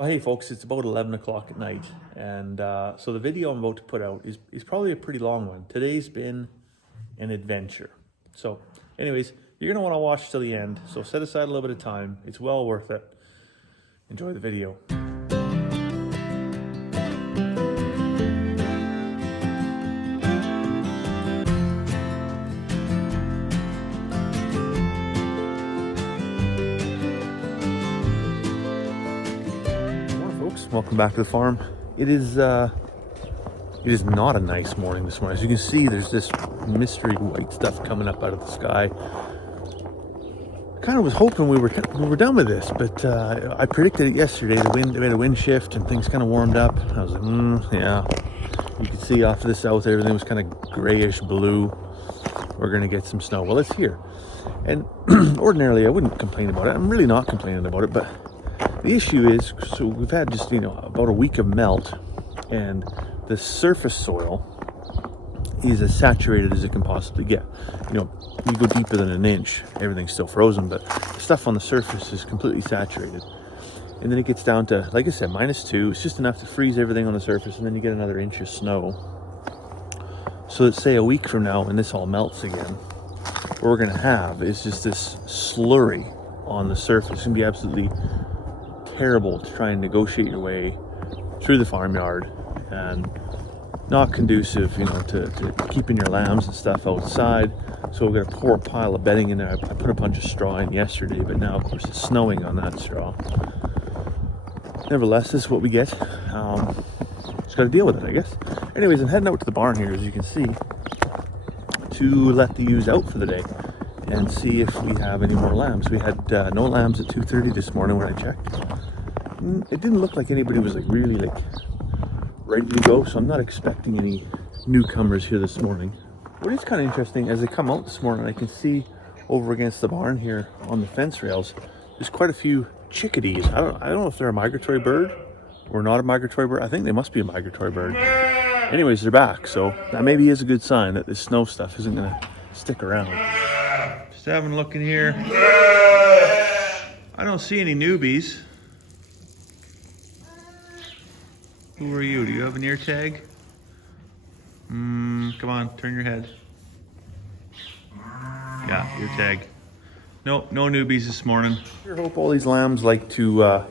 Well, hey folks, it's about 11 o'clock at night, and so the video I'm about to put out is probably a pretty long one. Today's been an adventure. So anyways, you're gonna wanna watch till the end, so set aside a little bit of time. It's well worth it. Enjoy the video. Welcome back to the farm. It is not a nice morning this morning. As you can see, there's this mystery white stuff coming up out of the sky. I kind of was hoping we were done with this, but I predicted it yesterday. We had a wind shift and things kind of warmed up. I was like, yeah. You could see off to the south, everything was kind of grayish blue. We're gonna get some snow. Well, it's here, and ordinarily I wouldn't complain about it. I'm really not complaining about it, but the issue is, so we've had just, about a week of melt, and the surface soil is as saturated as it can possibly get. You go deeper than an inch, everything's still frozen, but the stuff on the surface is completely saturated. And then it gets down to, like I said, -2. It's just enough to freeze everything on the surface, and then you get another inch of snow. So let's say a week from now, when this all melts again, what we're gonna have is just this slurry on the surface. It's gonna be absolutely terrible to try and negotiate your way through the farmyard, and not conducive, to keeping your lambs and stuff outside. So we're gonna pour a pile of bedding in there. I put a bunch of straw in yesterday, but now of course it's snowing on that straw. Nevertheless, this is what we get. Just gotta deal with it, I guess. Anyways, I'm heading out to the barn here, as you can see, to let the ewes out for the day and see if we have any more lambs. We had no lambs at 2:30 this morning when I checked. It didn't look like anybody was really ready to go, so I'm not expecting any newcomers here this morning. What is kind of interesting, as I come out this morning, I can see over against the barn here on the fence rails, there's quite a few chickadees. I don't know if they're a migratory bird or not a migratory bird. I think they must be a migratory bird. Anyways, they're back, so that maybe is a good sign that this snow stuff isn't gonna stick around. Just having a look in here. I don't see any newbies. Who are you? Do you have an ear tag? Come on, turn your head. Yeah, ear tag. No newbies this morning. I hope all these lambs like to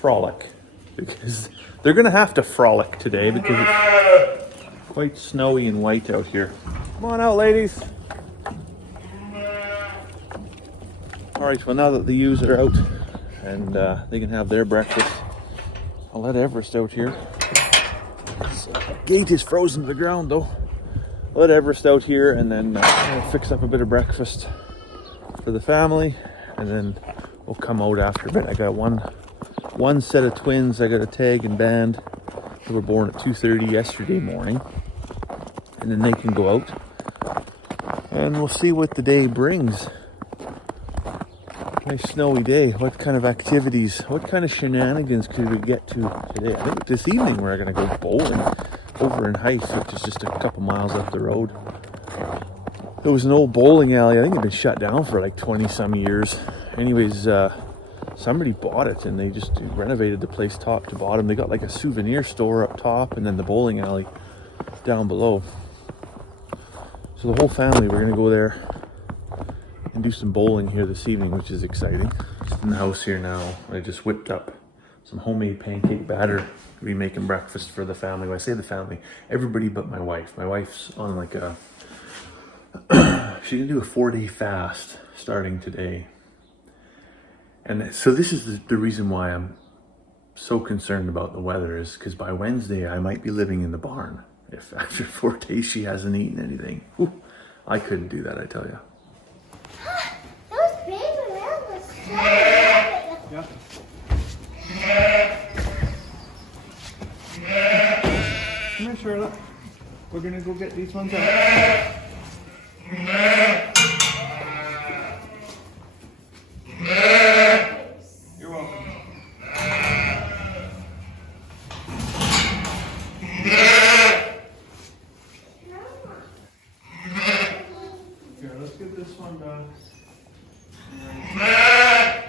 frolic, because they're gonna have to frolic today because it's quite snowy and white out here. Come on out, ladies. All right, well, now that the ewes are out and they can have their breakfast, I'll let Everest out here. This gate is frozen to the ground though. I'll let Everest out here, and then I'll fix up a bit of breakfast for the family, and then we'll come out after a bit. I got one set of twins I got to tag and band. They were born at 2:30 yesterday morning, and then they can go out, and we'll see what the day brings. Nice snowy day. What kind of activities, what kind of shenanigans could we get to today? I think this evening we're going to go bowling over in Hythe, which is just a couple miles up the road. There was an old bowling alley. I think it had been shut down for like 20 some years. Anyways, somebody bought it, and they just renovated the place top to bottom. They got like a souvenir store up top, and then the bowling alley down below. So the whole family, we're going to go there and do some bowling here this evening, which is exciting. Just in the house here now. I just whipped up some homemade pancake batter to be making breakfast for the family. When I say the family, everybody but my wife. My wife's on like a she's gonna do a 4-day fast starting today. And so this is the reason why I'm so concerned about the weather, is because by Wednesday I might be living in the barn if after 4 days she hasn't eaten anything. Ooh, I couldn't do that, I tell you. Yeah. Come here, Charlotte. We're gonna go get these ones out. You're welcome. Here, let's get this one done. Right.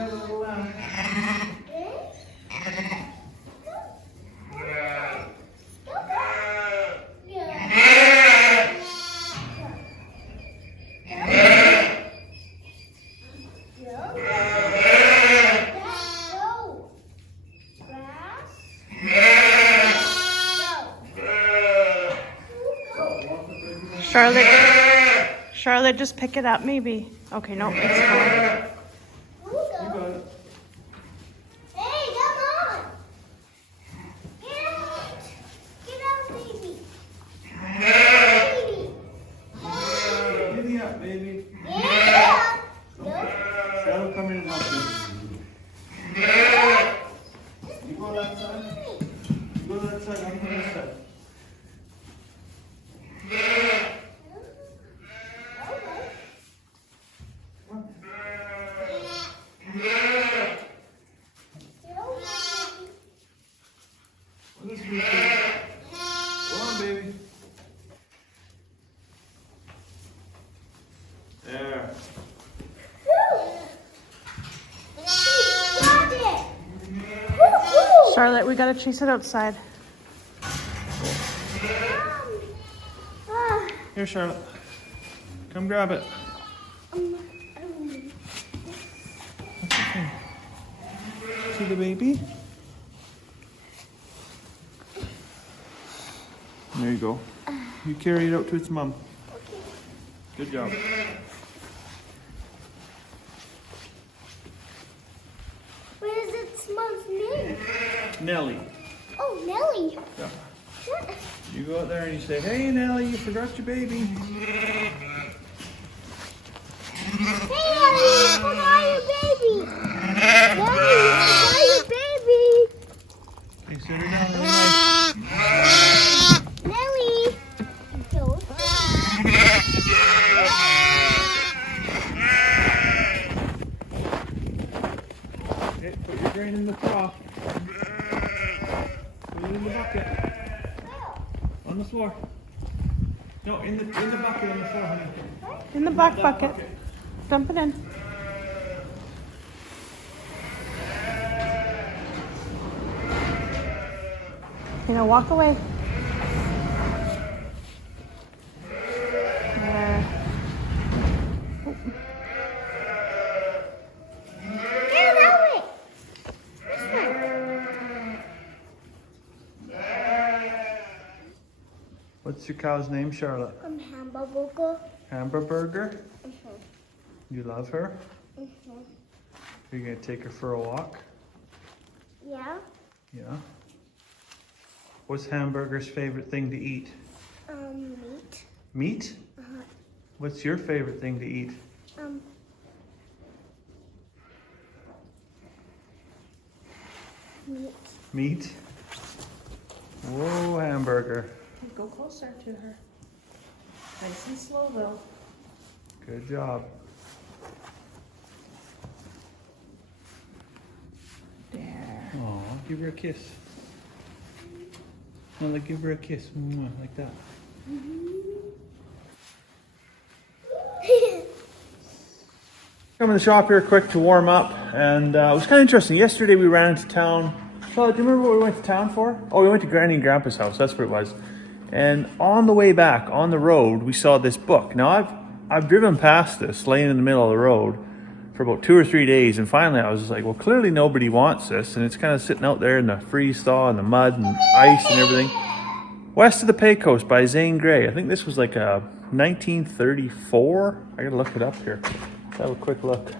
got a little lamb. Charlotte, just pick it up, maybe. Okay, no, it's fine. You got it. Hey, come on! Get out! Get out, baby! Baby! Giddy up, baby. Yeah! No. Charlotte, come in and help you. You go that side. You go that side. I'm going this side. Come on, baby. There. Got it! Woo-hoo! Charlotte, we gotta chase it outside. Ah, Here, Charlotte. Come grab it. See the baby? There you go. You carry it out to its mom. Good job. what is its mom's name? Nellie. Oh, Nelly. Yeah. You go out there and you say, "Hey, Nellie, you forgot your baby." Hey, Nelly, you forgot your baby. Nelly, you forgot your baby. Okay, sit her down real nice. Nelly. Don't. Okay, put your grain in the trough. Put it in the bucket. On the floor. No, in the bucket on the floor, honey. In the black bucket. Dump it in. You know, walk away. There. Get that way. What's your cow's name, Charlotte? Hamburger. Hamburger? You love her? Mhm. Are you gonna take her for a walk? Yeah. Yeah. What's Hamburger's favorite thing to eat? Meat. Meat? Uh-huh. What's your favorite thing to eat? Meat. Meat? Whoa, Hamburger. Go closer to her. Nice and slow, though. Good job. There. Oh, give her a kiss. No, like give her a kiss. Mwah, like that. Come in the shop here quick to warm up, and it was kind of interesting. Yesterday we ran into town. Charlotte, do you remember what we went to town for? Oh, we went to Granny and Grandpa's house. That's where it was. And on the way back, on the road, we saw this book. Now I've driven past this, laying in the middle of the road, for about 2 or 3 days, and finally I was just like, well, clearly nobody wants this, and it's kind of sitting out there in the freeze thaw and the mud and ice and everything. West of the Pecos by Zane Grey. I think this was like a 1934. I gotta look it up here. Let's have a quick look.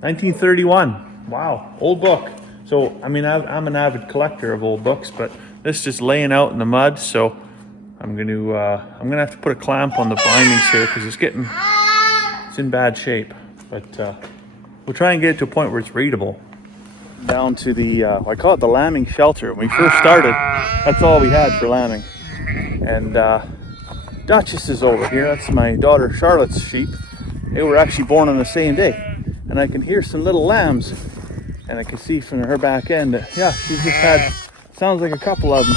1931. Wow, old book. So I mean, I'm an avid collector of old books, but this is just laying out in the mud. So I'm gonna have to put a clamp on the bindings here because it's in bad shape. But we'll try and get it to a point where it's readable. Down to the I call it the lambing shelter. When we first started, that's all we had for lambing. And Duchess is over here. That's my daughter Charlotte's sheep. They were actually born on the same day, and I can hear some little lambs, and I can see from her back end that, yeah, she's just had, sounds like a couple of them.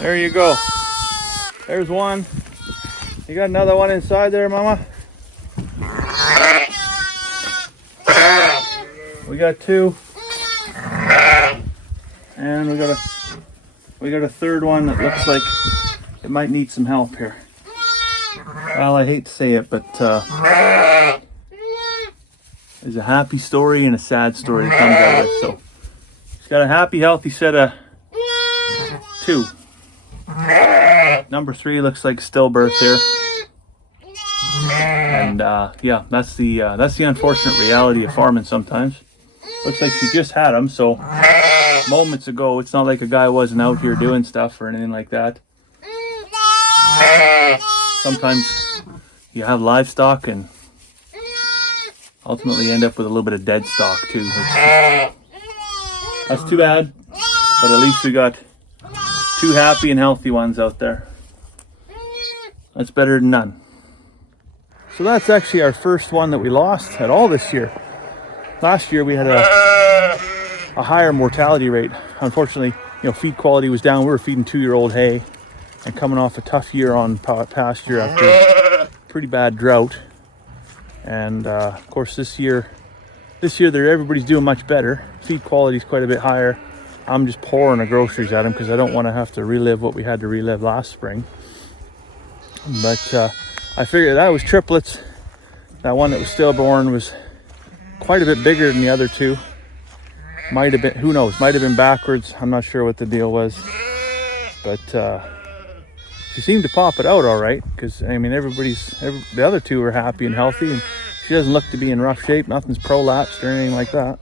There you go. There's one. You got another one inside there, Mama? We got two. And we got a third one that looks like it might need some help here. Well, I hate to say it, but there's a happy story and a sad story that comes out of it. So she's got a happy, healthy set of two. Number 3 looks like stillbirth here. And yeah, that's the unfortunate reality of farming sometimes. Looks like she just had them, so moments ago. It's not like a guy wasn't out here doing stuff or anything like that. Sometimes you have livestock and ultimately end up with a little bit of dead stock too. That's too bad, but at least we got 2 happy and healthy ones out there. That's better than none. So that's actually our first one that we lost at all this year. Last year we had a higher mortality rate. Unfortunately, feed quality was down. We were feeding 2-year-old hay and coming off a tough year on pasture after a pretty bad drought. And of course this year everybody's doing much better. Feed quality is quite a bit higher. I'm just pouring the groceries at them because I don't want to have to relive what we had to relive last spring. But I figured that was triplets. That one that was stillborn was quite a bit bigger than the other 2. Might have been, who knows, might have been backwards. I'm not sure what the deal was. But she seemed to pop it out all right, because I mean the other 2 are happy and healthy, and she doesn't look to be in rough shape. Nothing's prolapsed or anything like that.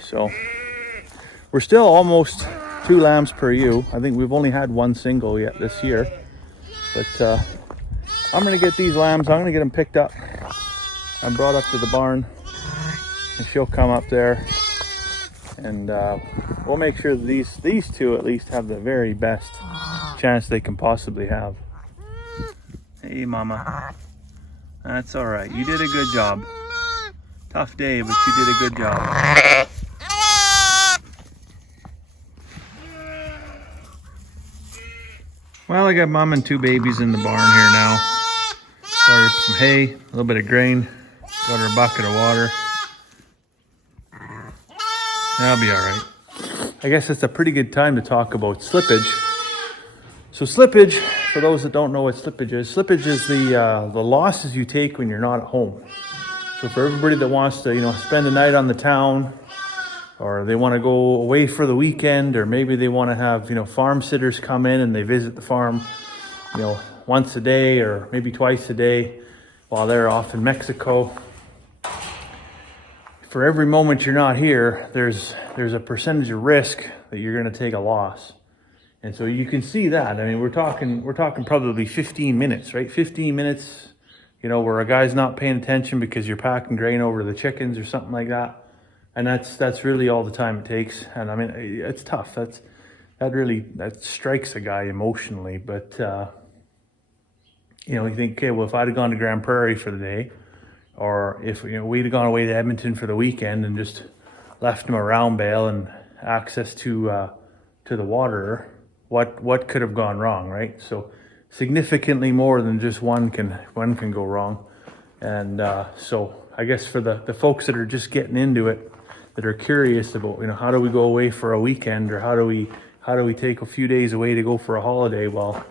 So we're still almost 2 lambs per ewe. I think we've only had 1 single yet this year. But I'm gonna get these lambs. I'm gonna get them picked up and brought up to the barn, and she'll come up there, and we'll make sure that these 2 at least have the very best chance they can possibly have. Hey, Mama. That's all right. You did a good job. Tough day, but you did a good job. Well, I got Mom and 2 babies in the barn here now. Got her some hay, a little bit of grain. Got her a bucket of water. That'll be all right. I guess it's a pretty good time to talk about slippage. So slippage, for those that don't know what slippage is the losses you take when you're not at home. So for everybody that wants to, spend the night on the town, or they want to go away for the weekend, or maybe they want to have, farm sitters come in and they visit the farm, once a day or maybe twice a day while they're off in Mexico. For every moment you're not here, there's a percentage of risk that you're going to take a loss. And so you can see that. I mean, we're talking probably 15 minutes, right? 15 minutes, where a guy's not paying attention because you're packing grain over the chickens or something like that. And that's really all the time it takes. And I mean, it's tough. That strikes a guy emotionally. But you think, okay, well, if I'd have gone to Grand Prairie for the day, or if we'd have gone away to Edmonton for the weekend and just left him a round bale and access to the water, what could have gone wrong, right? So significantly more than just one can go wrong. And so I guess for the folks that are just getting into it, that are curious about, how do we go away for a weekend, or how do we take a few days away to go for a holiday? Well,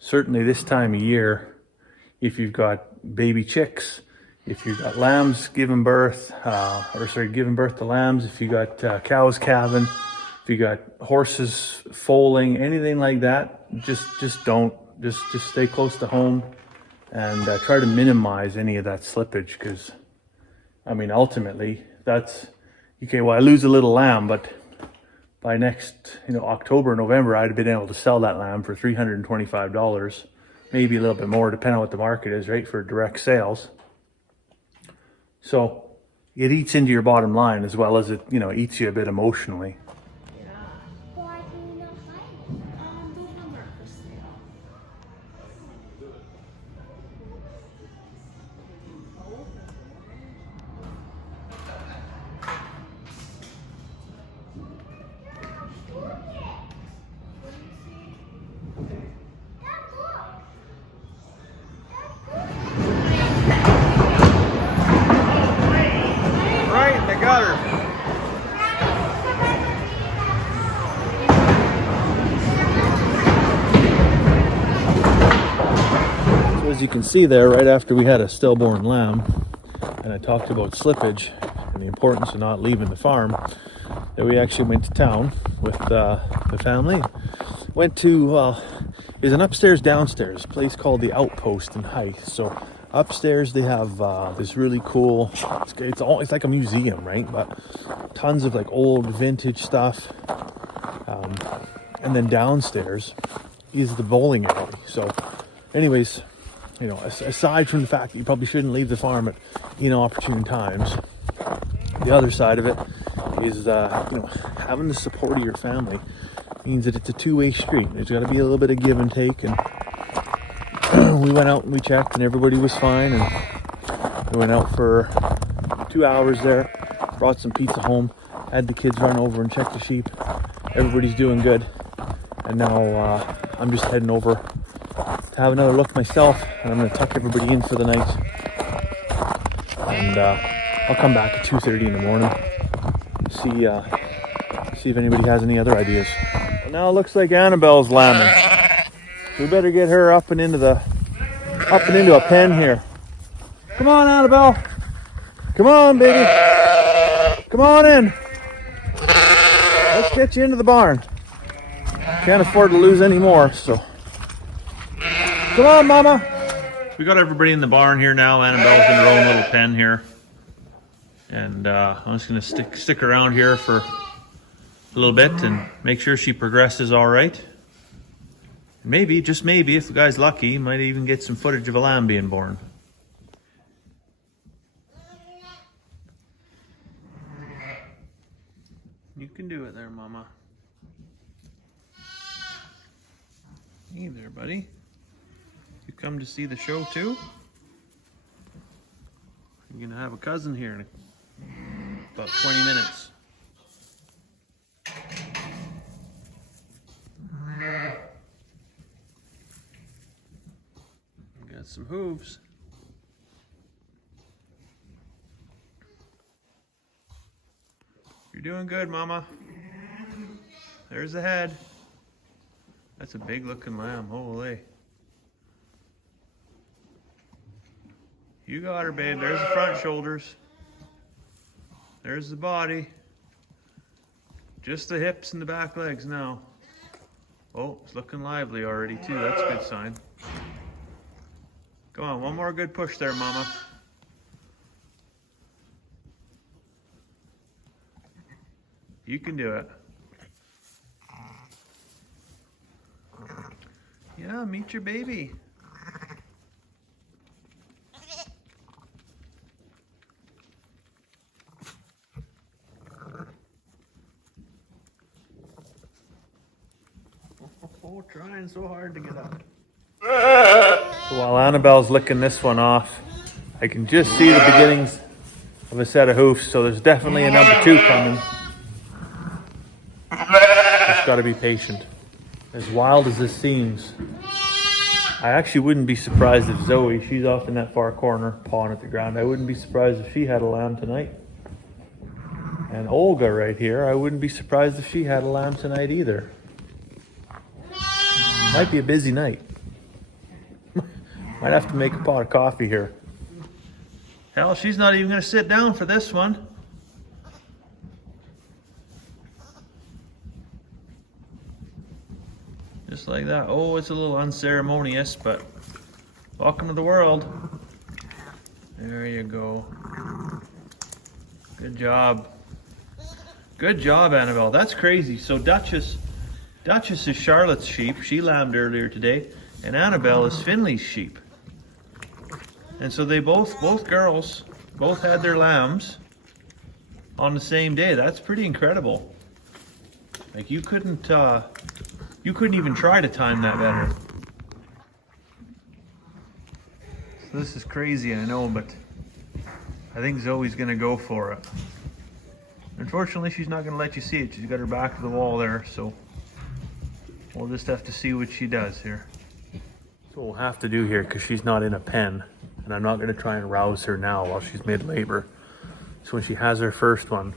certainly this time of year, if you've got baby chicks, if you've got lambs giving birth, giving birth to lambs, if you got cows calving, if you got horses foaling, anything like that, just stay close to home and try to minimize any of that slippage, because I mean, ultimately that's okay. Well, I lose a little lamb, but by next October, November, I'd have been able to sell that lamb for $325, maybe a little bit more, depending on what the market is, right, for direct sales. So it eats into your bottom line as well as it eats you a bit emotionally. So as you can see there, right after we had a stillborn lamb, and I talked about slippage and the importance of not leaving the farm, that we actually went to town with the family. Went to, there's an upstairs downstairs place called the Outpost in Hythe. So upstairs they have this really cool, it's like a museum, right? But tons of like old vintage stuff. And then downstairs is the bowling alley. So anyways, you know, aside from the fact that you probably shouldn't leave the farm at inopportune times, the other side of it is, you know, having the support of your family means that it's a two-way street. There's got to be a little bit of give and take, and we went out and we checked and everybody was fine, and we went out for 2 hours there, brought some pizza home, had the kids run over and check the sheep. Everybody's doing good, and now I'm just heading over to have another look myself, and I'm going to tuck everybody in for the night, and I'll come back at 2:30 in the morning, see if anybody has any other ideas. Well, now it looks like Annabelle's lambing. We better get her up and into a pen here. Come on, Annabelle. Come on, baby. Come on in. Let's get you into the barn. Can't afford to lose any more, so. Come on, Mama. We got everybody in the barn here now. Annabelle's in her own little pen here. And I'm just going to stick around here for a little bit and make sure she progresses all right. Maybe, just maybe, if the guy's lucky, you might even get some footage of a lamb being born. You can do it there, Mama. Hey there, buddy. You come to see the show too? You're gonna have a cousin here in about 20 minutes. Got some hooves. You're doing good, Mama. There's the head. That's a big looking lamb, holy. You got her, babe. There's the front shoulders. There's the body. Just the hips and the back legs now. Oh, it's looking lively already too. That's a good sign. Come on, one more good push there, Mama. You can do it. Yeah, meet your baby. Oh, trying so hard to get up. So while Annabelle's licking this one off, I can just see the beginnings of a set of hoofs, so there's definitely a number 2 coming. Just gotta be patient. As wild as this seems, I actually wouldn't be surprised if Zoe, she's off in that far corner, pawing at the ground, I wouldn't be surprised if she had a lamb tonight. And Olga right here, I wouldn't be surprised if she had a lamb tonight either. Might be a busy night. Might have to make a pot of coffee here. Hell, she's not even gonna sit down for this one. Just like that. Oh, it's a little unceremonious, but welcome to the world. There you go. Good job. Good job, Annabelle. That's crazy. So Duchess is Charlotte's sheep. She lambed earlier today. And Annabelle is Finley's sheep. And so they both girls, both had their lambs on the same day. That's pretty incredible. Like you couldn't even try to time that better. So this is crazy, I know, but I think Zoe's gonna go for it. Unfortunately, she's not gonna let you see it. She's got her back to the wall there, so we'll just have to see what she does here. So we'll have to do here, because she's not in a pen, and I'm not gonna try and rouse her now while she's mid-labor. So when she has her first one,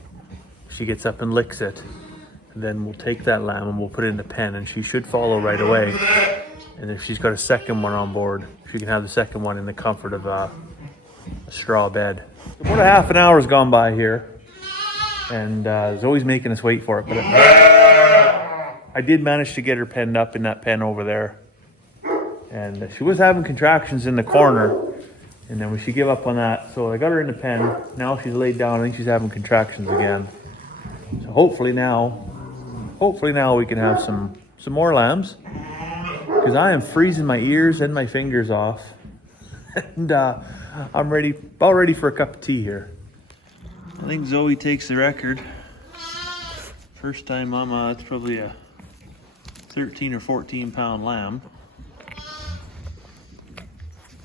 she gets up and licks it. And then we'll take that lamb and we'll put it in the pen, and she should follow right away. And if she's got a second one on board, she can have the second one in the comfort of a straw bed. About a half an hour has gone by here, and Zoe's making us wait for it. But I did manage to get her penned up in that pen over there, and she was having contractions in the corner. And then when she gave up on that, so I got her in the pen. Now she's laid down. I think she's having contractions again. So hopefully now we can have some more lambs, because I am freezing my ears and my fingers off, and I'm about ready for a cup of tea here. I think Zoe takes the record. First time mama, it's probably a 13 or 14 pound lamb.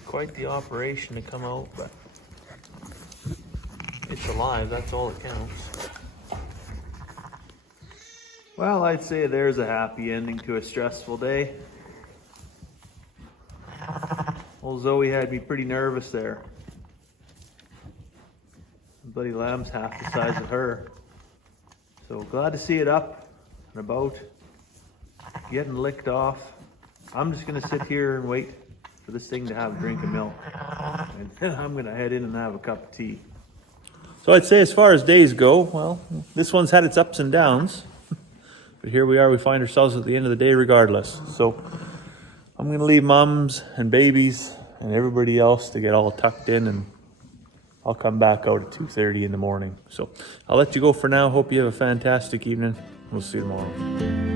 Quite the operation to come out, but it's alive, that's all that counts. Well, I'd say there's a happy ending to a stressful day. Well, Zoe had me pretty nervous there. The bloody lamb's half the size of her. So glad to see it up and about, getting licked off. I'm just gonna sit here and wait for this thing to have a drink of milk, and then I'm gonna head in and have a cup of tea. So I'd say as far as days go, well, this one's had its ups and downs, but here we are, we find ourselves at the end of the day regardless. So I'm gonna leave mums and babies and everybody else to get all tucked in, and I'll come back out at 2:30 in the morning. So I'll let you go for now. Hope you have a fantastic evening. We'll see you tomorrow.